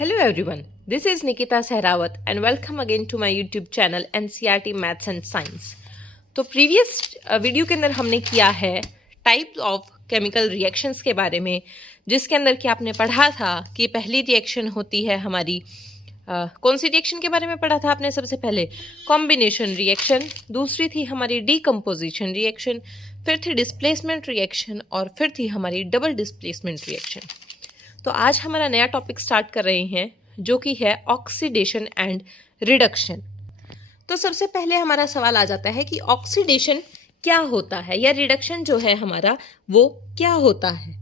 Hello everyone, this is Nikita Sehrawat and welcome again to my YouTube channel NCERT Maths and Science। तो previous video के अंदर हमने किया है types of chemical reactions के बारे में, जिसके अंदर कि आपने पढ़ा था कि पहली रिएक्शन होती है हमारी कौन सी रिएक्शन के बारे में पढ़ा था आपने? सबसे पहले कॉम्बिनेशन रिएक्शन, दूसरी थी हमारी डीकम्पोजिशन रिएक्शन, फिर थी डिस्प्लेसमेंट रिएक्शन और फिर थी हमारी डबल डिस्प्लेसमेंट रिएक्शन। तो आज हमारा नया टॉपिक स्टार्ट कर रहे हैं जो कि है ऑक्सीडेशन एंड रिडक्शन। तो सबसे पहले हमारा सवाल आ जाता है कि ऑक्सीडेशन क्या होता है या रिडक्शन जो है हमारा वो क्या होता है।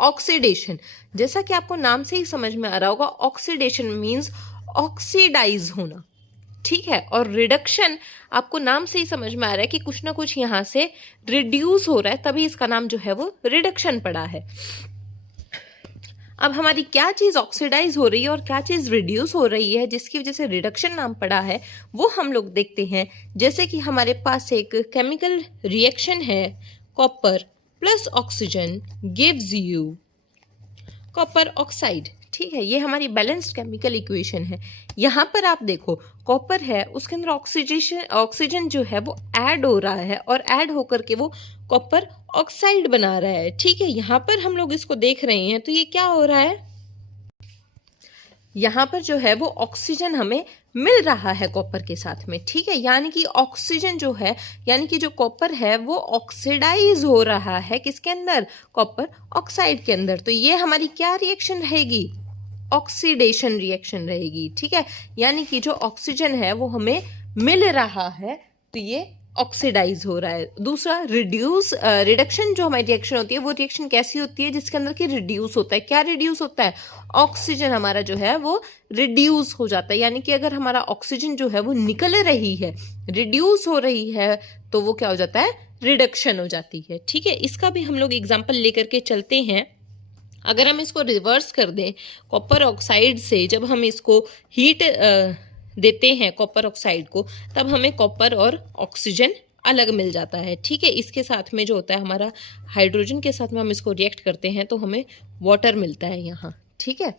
ऑक्सीडेशन, जैसा कि आपको नाम से ही समझ में आ रहा होगा, ऑक्सीडेशन मीन्स ऑक्सीडाइज होना, ठीक है। और रिडक्शन आपको नाम से ही समझ में आ रहा है कि कुछ ना कुछ यहाँ से रिड्यूस हो रहा है, तभी इसका नाम जो है वो रिडक्शन पड़ा है। अब हमारी क्या चीज़ ऑक्सीडाइज हो रही है और क्या चीज़ रिड्यूस हो रही है जिसकी वजह से रिडक्शन नाम पड़ा है, वो हम लोग देखते हैं। जैसे कि हमारे पास एक केमिकल रिएक्शन है, copper plus oxygen gives you copper oxide, ठीक है। ये हमारी बैलेंस्ड केमिकल इक्वेशन है। यहाँ पर आप देखो कॉपर है, उसके अंदर ऑक्सीजन जो है वो ऐड हो रहा है और ऐड होकर के वो कॉपर ऑक्साइड बना रहा है, ठीक है। यहाँ पर हम लोग इसको देख रहे हैं तो ये क्या हो रहा है, यहाँ पर जो है वो ऑक्सीजन हमें मिल रहा है कॉपर के साथ में, ठीक है। यानी कि ऑक्सीजन जो है, यानी कि जो कॉपर है वो ऑक्सीडाइज हो रहा है किसके अंदर? कॉपर ऑक्साइड के अंदर। तो ये हमारी क्या रिएक्शन रहेगी? ऑक्सीडेशन रिएक्शन रहेगी, ठीक है। यानी कि जो ऑक्सीजन है वो हमें मिल रहा है तो ये ऑक्सीडाइज हो रहा है। दूसरा रिडक्शन जो हमारी रिएक्शन होती है वो रिएक्शन कैसी होती है? जिसके अंदर की रिड्यूस होता है। क्या रिड्यूस होता है? ऑक्सीजन हमारा जो है वो रिड्यूस हो जाता है। यानी कि अगर हमारा ऑक्सीजन जो है वो निकल रही है, रिड्यूस हो रही है, तो वो क्या हो जाता है? रिडक्शन हो जाती है, ठीक है। इसका भी हम लोग एग्जाम्पल लेकर के चलते हैं। अगर हम इसको रिवर्स कर दें, कॉपर ऑक्साइड से जब हम इसको हीट देते हैं कॉपर ऑक्साइड को, तब हमें कॉपर और ऑक्सीजन अलग मिल जाता है, ठीक है। इसके साथ में जो होता है हमारा हाइड्रोजन के साथ में हम इसको रिएक्ट करते हैं तो हमें वाटर मिलता है यहाँ, ठीक है।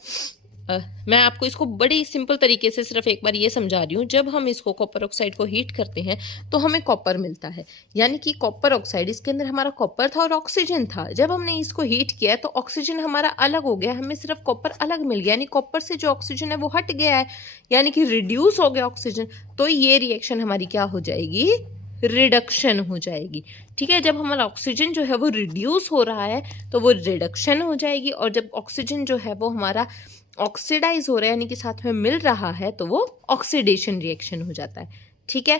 मैं आपको इसको बड़ी सिंपल तरीके से सिर्फ एक बार ये समझा रही हूँ। जब हम इसको कॉपर ऑक्साइड को हीट करते हैं तो हमें कॉपर मिलता है, यानी कि कॉपर ऑक्साइड, इसके अंदर हमारा कॉपर था और ऑक्सीजन था। जब हमने इसको हीट किया तो ऑक्सीजन हमारा अलग हो गया, हमें सिर्फ कॉपर अलग मिल गया, यानी कॉपर से जो ऑक्सीजन है वो हट गया है, यानी कि रिड्यूस हो गया ऑक्सीजन। तो ये रिएक्शन हमारी क्या हो जाएगी? रिडक्शन हो जाएगी, ठीक है। जब हमारा ऑक्सीजन जो है वो रिड्यूस हो रहा है तो वो रिडक्शन हो जाएगी, और जब ऑक्सीजन जो है वो हमारा ऑक्सीडाइज हो रहा है यानी कि साथ में मिल रहा है तो वो ऑक्सीडेशन रिएक्शन हो जाता है, ठीक है।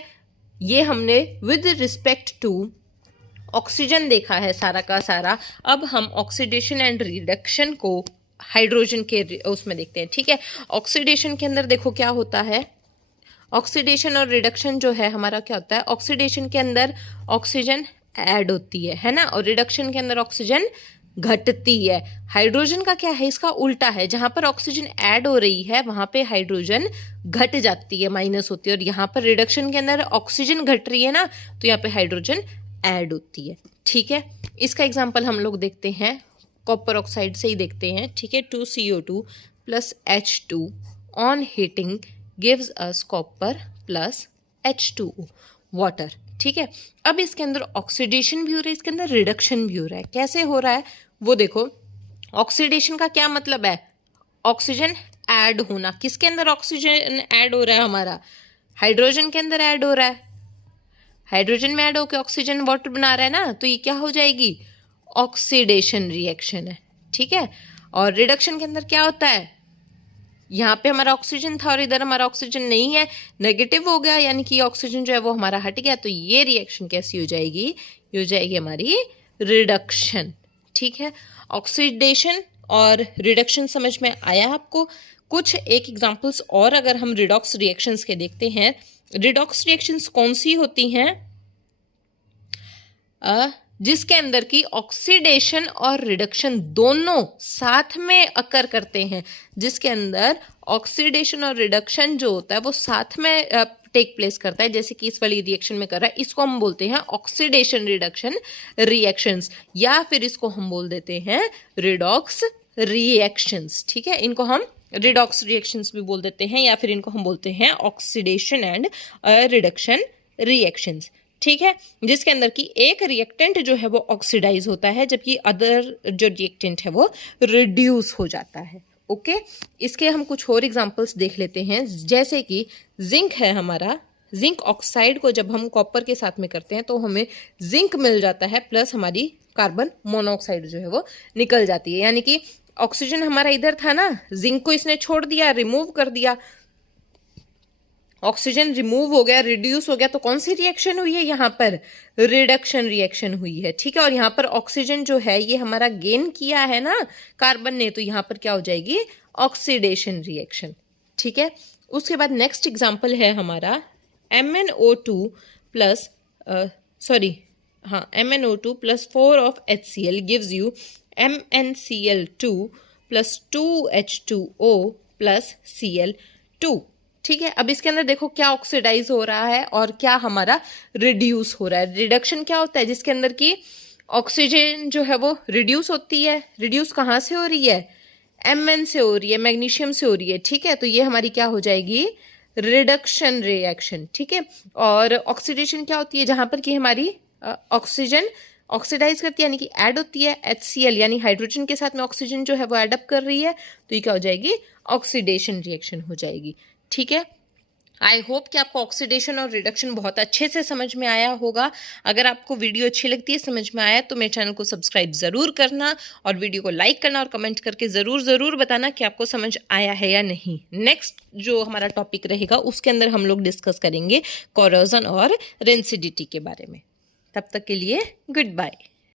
ये हमने विद रिस्पेक्ट टू ऑक्सीजन देखा है सारा का सारा। अब हम ऑक्सीडेशन एंड रिडक्शन को हाइड्रोजन के उसमें देखते हैं, ठीक है। ऑक्सीडेशन के अंदर देखो क्या होता है, ऑक्सीडेशन और रिडक्शन जो है हमारा क्या होता है? ऑक्सीडेशन के अंदर ऑक्सीजन ऐड होती है ना, और रिडक्शन के अंदर ऑक्सीजन घटती है। हाइड्रोजन का क्या है? इसका उल्टा है, जहां पर ऑक्सीजन ऐड हो रही है वहां पे हाइड्रोजन घट जाती है, माइनस होती है। और यहाँ पर रिडक्शन के अंदर ऑक्सीजन घट रही है ना, तो यहाँ पे हाइड्रोजन ऐड होती है, ठीक है। इसका एग्जाम्पल हम लोग देखते हैं, कॉपर ऑक्साइड से ही देखते हैं, ठीक है। 2CO2 plus H2 on heating gives us copper plus H2O water, ठीक है। अब इसके अंदर ऑक्सीडेशन भी हो रहा है, इसके अंदर रिडक्शन भी हो रहा है। कैसे हो रहा है वो देखो। ऑक्सीडेशन का क्या मतलब है? ऑक्सीजन ऐड होना। किसके अंदर ऑक्सीजन ऐड हो रहा है? हमारा हाइड्रोजन के अंदर ऐड हो रहा है। हाइड्रोजन में ऐड होकर ऑक्सीजन वाटर बना रहा है ना, तो ये क्या हो जाएगी? ऑक्सीडेशन रिएक्शन है, ठीक है। और रिडक्शन के अंदर क्या होता है? यहाँ पे हमारा ऑक्सीजन था और इधर हमारा ऑक्सीजन नहीं है, नेगेटिव हो गया, यानी कि ऑक्सीजन जो है वो हमारा हट गया। तो ये रिएक्शन कैसी हो जाएगी? ये हो जाएगी हमारी रिडक्शन, ठीक है। ऑक्सीडेशन और रिडक्शन समझ में आया आपको? कुछ एक एग्जांपल्स और अगर हम रिडॉक्स रिएक्शंस के देखते हैं। रिडॉक्स रिएक्शंस कौन सी होती हैं? जिसके अंदर की ऑक्सीडेशन और रिडक्शन दोनों साथ में अकर करते हैं, जिसके अंदर ऑक्सीडेशन और रिडक्शन जो होता है वो साथ में टेक प्लेस करता है, जैसे कि इस वाली रिएक्शन में कर रहा है। इसको हम बोलते हैं ऑक्सीडेशन रिडक्शन रिएक्शंस, या फिर इसको हम बोल देते हैं रिडॉक्स रिएक्शंस, ठीक है। इनको हम रिडॉक्स रिएक्शंस भी बोल देते हैं, या फिर इनको हम बोलते हैं ऑक्सीडेशन एंड रिडक्शन रिएक्शंस। ठीक है, जिसके अंदर की एक रिएक्टेंट जो है वो ऑक्सीडाइज होता है, जबकि अदर जो रिएक्टेंट है वो रिड्यूस हो जाता है। ओके, इसके हम कुछ और एग्जांपल्स देख लेते हैं, जैसे कि जिंक है हमारा, जिंक ऑक्साइड को जब हम कॉपर के साथ में करते हैं तो हमें जिंक मिल जाता है, प्लस हमारी कार्बन मोनोऑक्साइड जो है वो निकल जाती है। यानी कि ऑक्सीजन हमारा इधर था ना, जिंक को इसने छोड़ दिया, रिमूव कर दिया, ऑक्सीजन रिमूव हो गया, रिड्यूस हो गया, तो कौन सी रिएक्शन हुई है यहाँ पर? रिडक्शन रिएक्शन हुई है। ठीक है, और यहाँ पर ऑक्सीजन जो है ये हमारा गेन किया है ना कार्बन ने, तो यहाँ पर क्या हो जाएगी? Oxidation reaction. ठीक है, उसके बाद नेक्स्ट एग्जाम्पल है हमारा MnO2 plus MnO2 plus 4 of HCl gives you MnCl2 plus 2H2O plus Cl2। ठीक है, अब इसके अंदर देखो क्या ऑक्सीडाइज हो रहा है और क्या हमारा रिड्यूस हो रहा है। रिडक्शन क्या होता है? जिसके अंदर की ऑक्सीजन जो है वो रिड्यूस होती है। रिड्यूस कहाँ से हो रही है? Mn से हो रही है, मैग्नीशियम से हो रही है। ठीक है, तो ये हमारी क्या हो जाएगी? Reduction reaction. ठीक है, और ऑक्सीडेशन क्या होती है? जहां पर कि हमारी ऑक्सीजन ऑक्सीडाइज करती है, यानी कि ऐड होती है, HCl यानी हाइड्रोजन के साथ में ऑक्सीजन जो है वो एडअप कर रही है, तो ये क्या हो जाएगी? ऑक्सीडेशन रिएक्शन हो जाएगी। ठीक है, आई होप कि आपको ऑक्सीडेशन और रिडक्शन बहुत अच्छे से समझ में आया होगा। अगर आपको वीडियो अच्छी लगती है, समझ में आया, तो मेरे चैनल को सब्सक्राइब ज़रूर करना और वीडियो को लाइक करना और कमेंट करके ज़रूर बताना कि आपको समझ आया है या नहीं। नेक्स्ट जो हमारा टॉपिक रहेगा उसके अंदर हम लोग डिस्कस करेंगे कोरोजन और रेंसिडिटी के बारे में। तब तक के लिए गुड बाय।